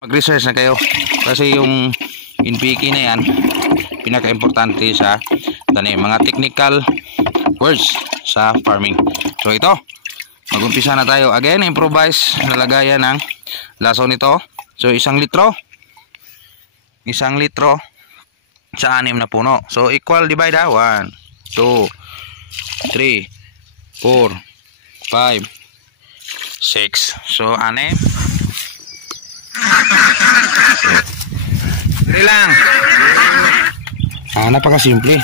Mag-research na kayo kasi yung NPK na yan pinaka-importante sa tanim, mga technical words sa farming. So ito, mag-umpisa na tayo. Again, improvise na lagayan ng laso nito. So 1 litro sa 6 na puno. So equal divide, 1, 2, 3, 4, 5, 6. So 6. Dali lang. Napakasimple.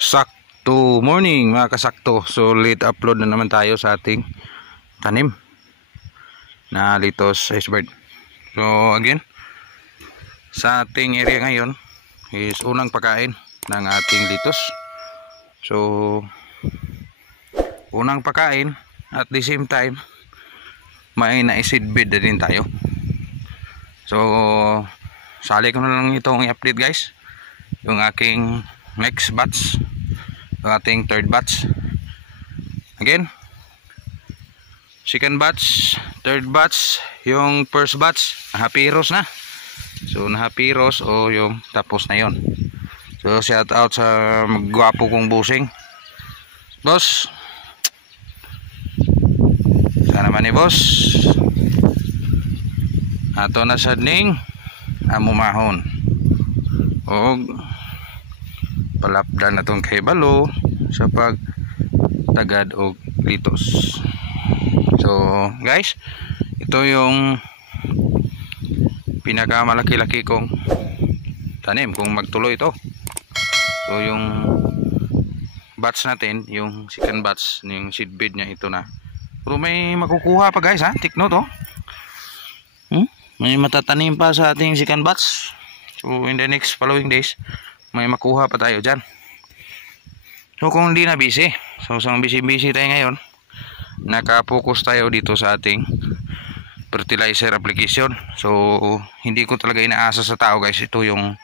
Sakto morning mga kasakto. So late upload na naman tayo sa ating tanim na Litos Iceberg. So again, sa ating area ngayon is unang pagkain ng ating litos. So unang pagkain at the same time may na-seedbed na din tayo. So sali ko na lang itong i-update guys, yung aking next batch, yung ating third batch. Again, second batch, third batch, yung first batch hapiros na. So nahapiros o yung tapos na yon. So shout out sa magwapo kong busing boss. Sana man ni boss ato na sadning amumahon og palapdan na tong kay balo sa pag tagad og litos. So guys, ito yung pinakamalaki-laki kong tanim kung magtuloy ito. So yung batch natin, yung second batch, yung seed bed niya ito na. Pero may makukuha pa guys ha, take note oh. May matatanim pa sa ating second batch. So in the next following days may makuha pa tayo dyan. So kung hindi na busy, so busy tayo ngayon, nakapokus tayo dito sa ating fertilizer application. So hindi ko talaga inaasa sa tao guys, ito yung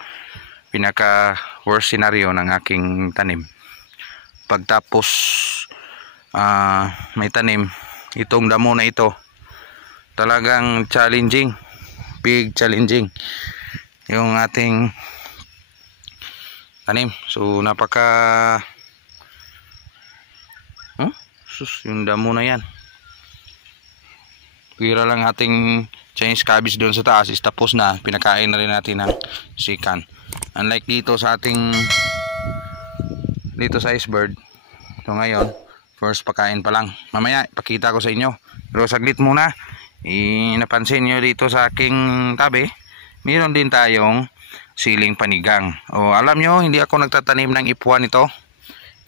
pinaka worst scenario ng aking tanim. Pagtapos may tanim, itong damo na ito talagang challenging, big challenging yung ating tanim. So napaka yung damo na yan, pira lang ating Chinese cabbage doon sa taas is tapos na, pinakain na rin natin ng sikan. Unlike dito sa ating Litos Iceberg, ito ngayon first pakain pa lang. Mamaya ipakita ko sa inyo, pero saglit muna, napansin nyo dito sa aking tabi meron din tayong siling panigang. O alam nyo, hindi ako nagtatanim ng F1 ito,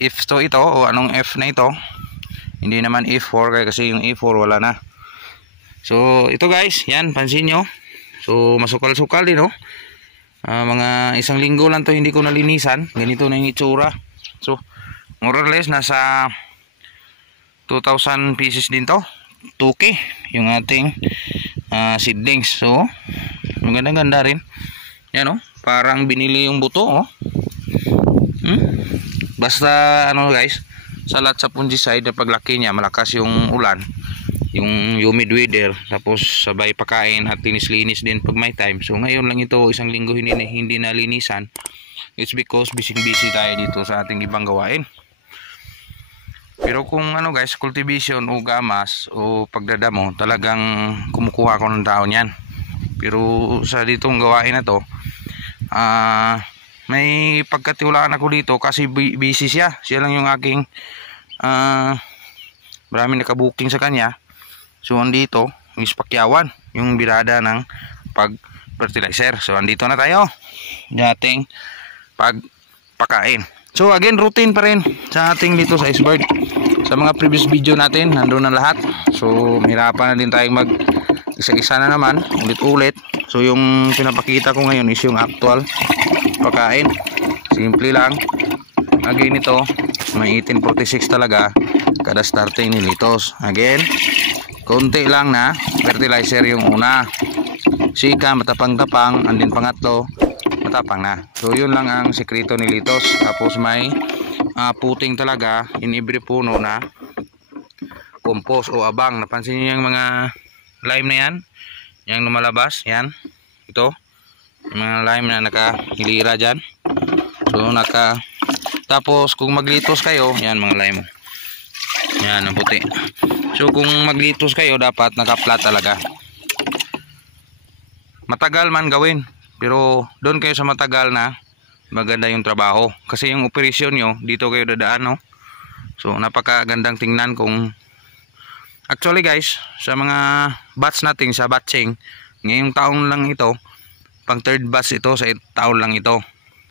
F2 ito, o anong F na ito, hindi naman F4 kasi yung F4 wala na. So ito guys, yan pansin nyo. So masukal-sukal din oh. Mga 1 linggo lang to hindi ko nalinisan. Ganito na yung itsura. So more or less nasa 2,000 pieces din to, 2K yung ating seedlings. So maganda-ganda rin yan oh. Parang binili yung buto oh. Basta ano guys, salat sa fungicide na paglaki niya, malakas yung ulan, yung humid weather, tapos sabay pakain at linis-linis din pag may time. So ngayon lang ito 1 linggo hindi nalinisan. It's because busy tayo dito sa ating ibang gawain. Pero kung ano guys, cultivation o gamas o pagdadamo, talagang kumukuha ko ng taon yan. Pero sa ditong gawain na to, may pagkatiwalaan ako dito kasi busy siya lang yung aking maraming nakabuking sa kanya. So andito is Pakyawan, yung birada ng pag-fertilizer. So andito na tayo dating pagpakain. So again, routine pa rin sa ating Litos Iceberg. Sa mga previous video natin, nandun na lahat. So mahirapan na din tayong mag isa-isa na naman, ulit-ulit. So yung pinapakita ko ngayon is yung actual pagkain. Simple lang. Again ito, may 1846 talaga kada starting ni Litos. Again, konti lang na fertilizer yung una. sika matapang-tapang, and then pangatlo matapang na. So yun lang ang sekreto ni Litos. Tapos may puting talaga in every puno na compost o abang. Napansin niyo yung mga lime na yan, yung lumalabas yan, ito yung mga lime na nakahilira dyan. So tapos kung maglitos kayo, yan mga lime, yan ang puti. So kung maglitos kayo, dapat naka-flat talaga. Matagal man gawin, pero doon kayo sa matagal na maganda yung trabaho. Kasi yung operasyon nyo, dito kayo dadaan, no? So napakagandang tingnan. Kung actually guys, sa mga batch natin sa batching, ngayong taong lang ito, pang third batch ito sa taon lang ito.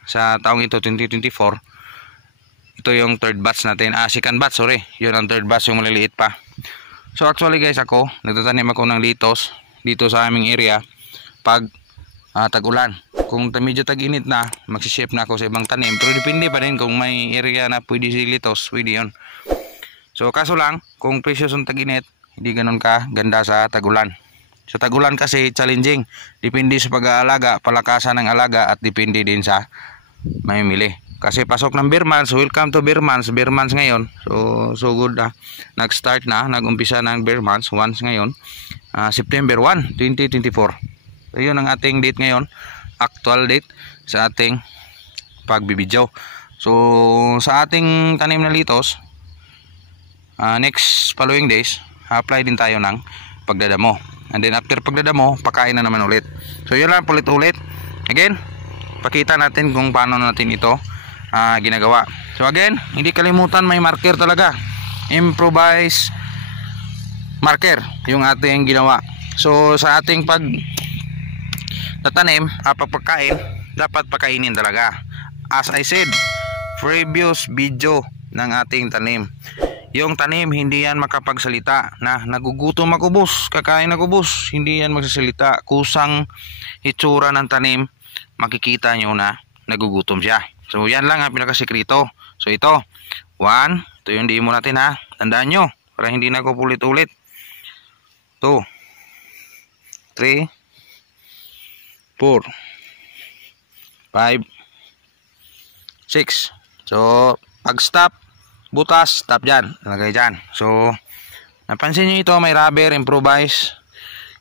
Sa taong ito 2024, ito yung third batch natin. Second batch, sorry. Yun ang third batch, yung maliliit pa. So actually guys, ako nagtatanim ako ng litos dito sa aming area pag tag-ulan. Kung medyo tag-init na, magsishift na ako sa ibang tanim. Pero depende pa rin kung may area na pwede si litos, pwede yun. So kaso lang, kung precious ang tag-init, hindi ganun ka ganda sa tag-ulan. Sa tag-ulan kasi challenging. Depende sa pag-aalaga, palakasan ng alaga, at depende din sa mamimili. Kasi pasok ng bear months, welcome to bear months. Bear months ngayon, so good na. Nag-start na, nag-umpisa ng bear months once ngayon, September 1, 2024. So yun ang ating date ngayon, actual date sa ating pagbibidyo. So sa ating tanim na litos, next following days, apply din tayo ng pagdadamo. And then after pagdadamo, pakain na naman ulit. So yun lang, ulit-ulit. Again, pakita natin kung paano natin ito ginagawa. So again, hindi kalimutan, may marker talaga. Improvise marker yung ating ginawa. So sa ating tatanim, pagpakain, dapat pakainin talaga. As I said, previous video ng ating tanim, yung tanim hindi yan makapagsalita na nagugutom ako boss, kakain ako boss, hindi yan magsasalita. Kusang hitsura ng tanim, makikita nyo na nagugutom siya. So yan lang ang pinakasekreto. So ito 1, ito yung demo natin ha, tandaan nyo para hindi na ako ulit-ulit. 2, 3, 4, 5, 6. So pag stop, butas, stop dyan, lagay dyan. So napansin nyo ito, may rubber, improvise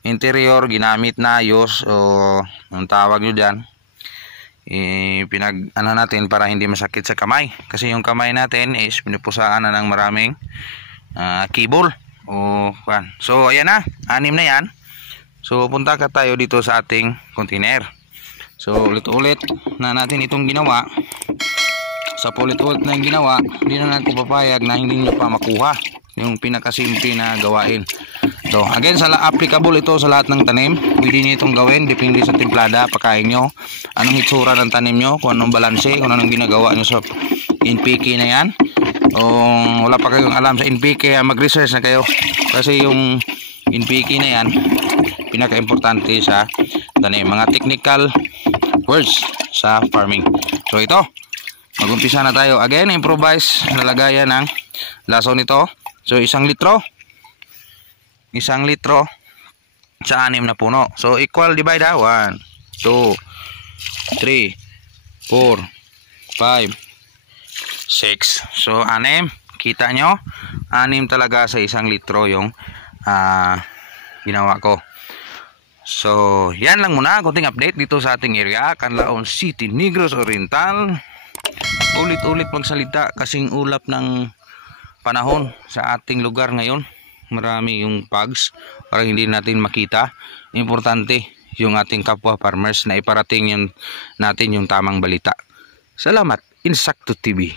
interior, ginamit na ayos, o ang tawag nyo dyan, natin para hindi masakit sa kamay. Kasi yung kamay natin is pinupusaan na ng maraming cable o pan. So ayan na, 6 na yan. So punta ka tayo dito sa ating container. So ulit-ulit na natin itong ginawa. Sa ulit-ulit na yung ginawa, hindi na ako papayag na hindi nyo pa makuha yung pinakasimple na gawain. So again, applicable ito sa lahat ng tanim. Pwede nyo itong gawin, depende sa timplada, pakain nyo, anong itsura ng tanim nyo, kung anong balanse, kung anong ginagawa nyo sa NPK na yan. Kung wala pa kayong alam sa NPK, mag-research na kayo. Kasi yung NPK na yan, pinaka-importante sa tanim, mga technical words sa farming. So ito, mag-umpisa na tayo. Again, improvise nalagayan ng laso nito. So 1 litro sa 6 na puno. So equal divide ha, 1, 2, 3, 4, 5, 6. So 6, kita nyo, 6 talaga sa 1 litro yung ginawa ko. So yan lang muna, konting update dito sa ating area, Canlaon City, Negros Oriental. Ulit-ulit magsalita kasing ulap ng panahon sa ating lugar ngayon. Marami yung bugs para hindi natin makita. Importante yung ating kapwa farmers na iparating natin yung tamang balita. Salamat, Insakto TV.